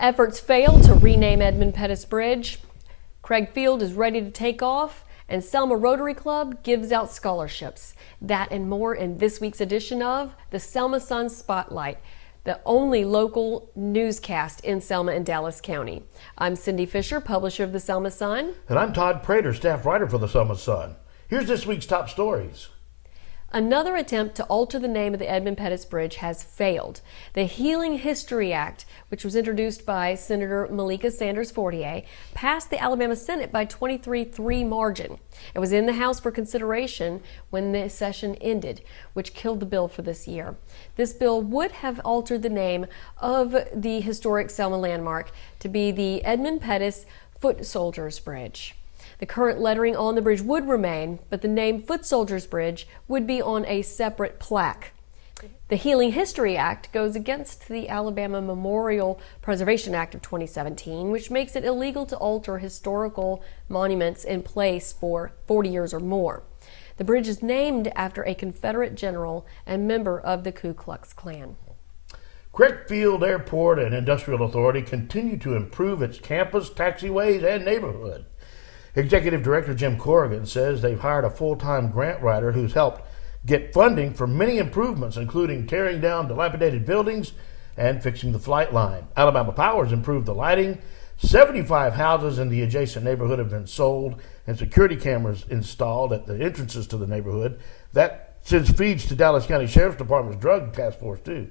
Efforts failed to rename Edmund Pettus Bridge. Craig Field is ready to take off, and Selma Rotary Club gives out scholarships. That and more in this week's edition of the Selma Sun Spotlight, the only local newscast in Selma and Dallas County. I'm Cindy Fisher, publisher of the Selma Sun. And I'm Todd Prater, staff writer for the Selma Sun. Here's this week's top stories. Another attempt to alter the name of the Edmund Pettus Bridge has failed. The Healing History Act, which was introduced by Senator Malika Sanders Fortier, passed the Alabama Senate by 23-3 margin. It was in the House for consideration when the session ended, which killed the bill for this year. This bill would have altered the name of the historic Selma landmark to be the Edmund Pettus Foot Soldiers Bridge. The current lettering on the bridge would remain, but the name Foot Soldiers Bridge would be on a separate plaque. The Healing History Act goes against the Alabama Memorial Preservation Act of 2017, which makes it illegal to alter historical monuments in place for 40 years or more. The bridge is named after a Confederate general and member of the Ku Klux Klan. Craig Field Airport and Industrial Authority continue to improve its campus, taxiways, and neighborhood. Executive Director Jim Corrigan says they've hired a full-time grant writer who's helped get funding for many improvements, including tearing down dilapidated buildings and fixing the flight line. Alabama Power has improved the lighting. 75 houses in the adjacent neighborhood have been sold and security cameras installed at the entrances to the neighborhood. That sends feeds to Dallas County Sheriff's Department's Drug Task Force, too.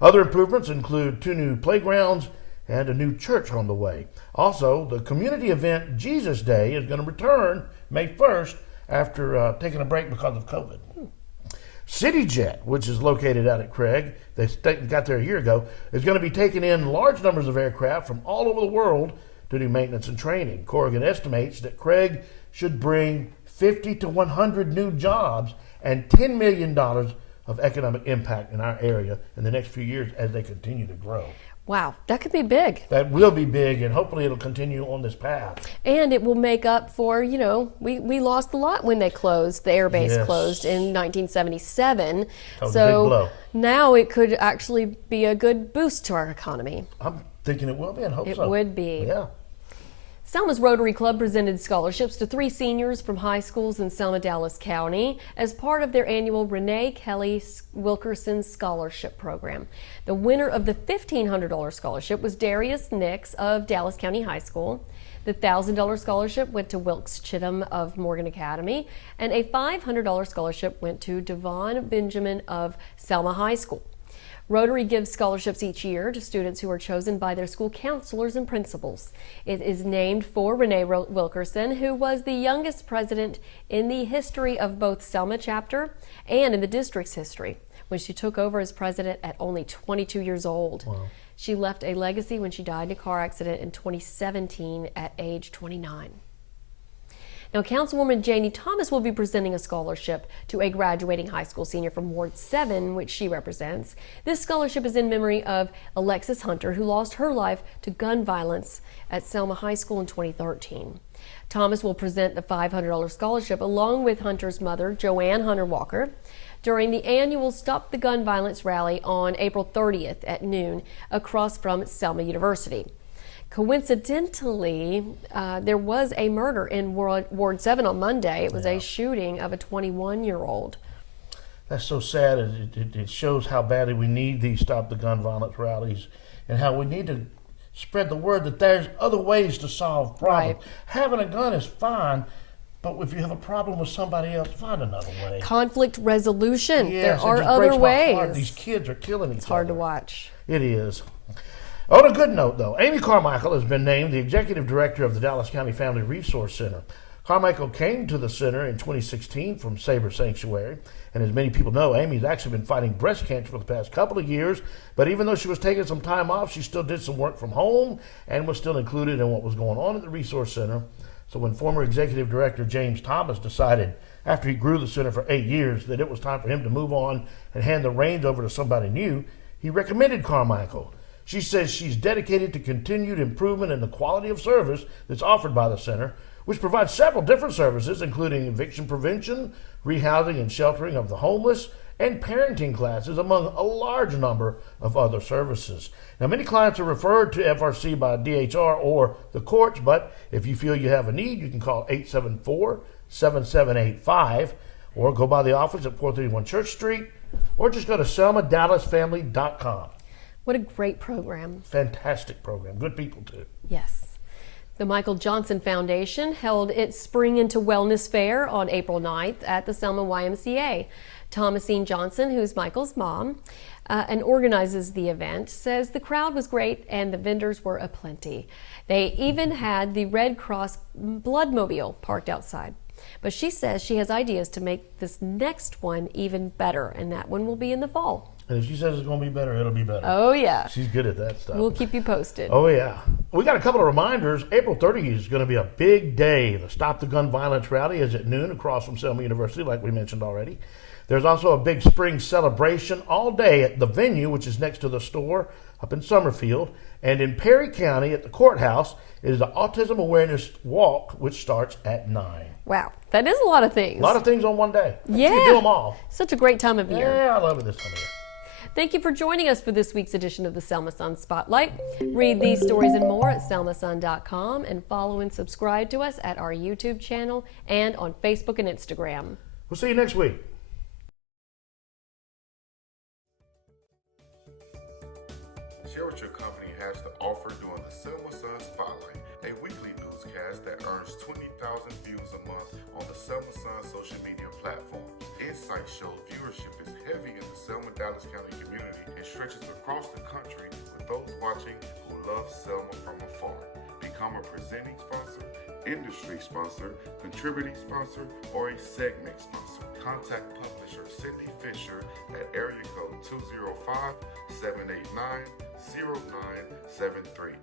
Other improvements include 2 new playgrounds and a new church on the way. Also, the community event Jesus Day is going to return May 1st after taking a break because of COVID. CityJet, which is located out at Craig, they got there a year ago, is going to be taking in large numbers of aircraft from all over the world to do maintenance and training. Corrigan estimates that Craig should bring 50 to 100 new jobs and $10 million of economic impact in our area in the next few years as they continue to grow. Wow, that could be big. That will be big, and hopefully it'll continue on this path. And it will make up for, we lost a lot when they closed. The airbase closed in 1977. That was so a big blow. Now it could actually be a good boost to our economy. I'm thinking it will be, and hope so. It would be. Yeah. Selma's Rotary Club presented scholarships to 3 seniors from high schools in Selma-Dallas County as part of their annual Renee Kelley Wilkerson Scholarship Program. The winner of the $1,500 scholarship was Darius Nix of Dallas County High School. The $1,000 scholarship went to Wilkes Chittum of Morgan Academy, and a $500 scholarship went to Devon Benjamin of Selma High School. Rotary gives scholarships each year to students who are chosen by their school counselors and principals. It is named for Renee Wilkerson, who was the youngest president in the history of both Selma chapter and in the district's history, when she took over as president at only 22 years old. Wow. She left a legacy when she died in a car accident in 2017 at age 29. Now, Councilwoman Janie Thomas will be presenting a scholarship to a graduating high school senior from Ward 7, which she represents. This scholarship is in memory of Alexis Hunter, who lost her life to gun violence at Selma High School in 2013. Thomas will present the $500 scholarship along with Hunter's mother, Joanne Hunter Walker, during the annual Stop the Gun Violence rally on April 30th at noon across from Selma University. Coincidentally, there was a murder in Ward 7 on Monday. It was a shooting of a 21-year-old. That's so sad. It shows how badly we need these Stop the Gun Violence rallies and how we need to spread the word that there's other ways to solve problems. Right. Having a gun is fine, but if you have a problem with somebody else, find another way. Conflict resolution. Yes, there are other ways. These kids are killing each other. It's hard to watch. It is. On a good note, though, Amy Carmichael has been named the Executive Director of the Dallas County Family Resource Center. Carmichael came to the center in 2016 from Sabre Sanctuary, and as many people know, Amy's actually been fighting breast cancer for the past couple of years, but even though she was taking some time off, she still did some work from home and was still included in what was going on at the Resource Center. So when former Executive Director James Thomas decided, after he grew the center for 8 years, that it was time for him to move on and hand the reins over to somebody new, he recommended Carmichael. She says she's dedicated to continued improvement in the quality of service that's offered by the center, which provides several different services, including eviction prevention, rehousing and sheltering of the homeless, and parenting classes, among a large number of other services. Now, many clients are referred to FRC by DHR or the courts, but if you feel you have a need, you can call 874-7785 or go by the office at 431 Church Street or just go to Selma-DallasFamily.com. What a great program. Fantastic program. Good people, too. Yes. The Michael Johnson Foundation held its Spring into Wellness Fair on April 9th at the Selma YMCA. Thomasine Johnson, who's Michael's mom and organizes the event, says the crowd was great and the vendors were aplenty. They even had the Red Cross Bloodmobile parked outside. But she says she has ideas to make this next one even better, and that one will be in the fall. And if she says it's going to be better, it'll be better. Oh, yeah. She's good at that stuff. We'll keep you posted. Oh, yeah. We got a couple of reminders. April 30th is going to be a big day. The Stop the Gun Violence rally is at noon across from Selma University, like we mentioned already. There's also a big spring celebration all day at the venue, which is next to the store up in Summerfield. And in Perry County at the courthouse is the Autism Awareness Walk, which starts at 9. Wow, that is a lot of things. A lot of things on one day. Yeah. You do them all. Such a great time of year. Yeah, I love it this time of year. Thank you for joining us for this week's edition of the Selma Sun Spotlight. Read these stories and more at selmasun.com and follow and subscribe to us at our YouTube channel and on Facebook and Instagram. We'll see you next week. Share what your company has to offer during the Selma Sun Spotlight, a weekly newscast that earns 20,000 views a month on the Selma Sun social media platform. Insight shows viewership is heavy in the Selma-Dallas County community and stretches across the country with those watching who love Selma from afar. Become a presenting sponsor, industry sponsor, contributing sponsor, or a segment sponsor. Contact publisher Cindy Fisher at area code 205-789-0973.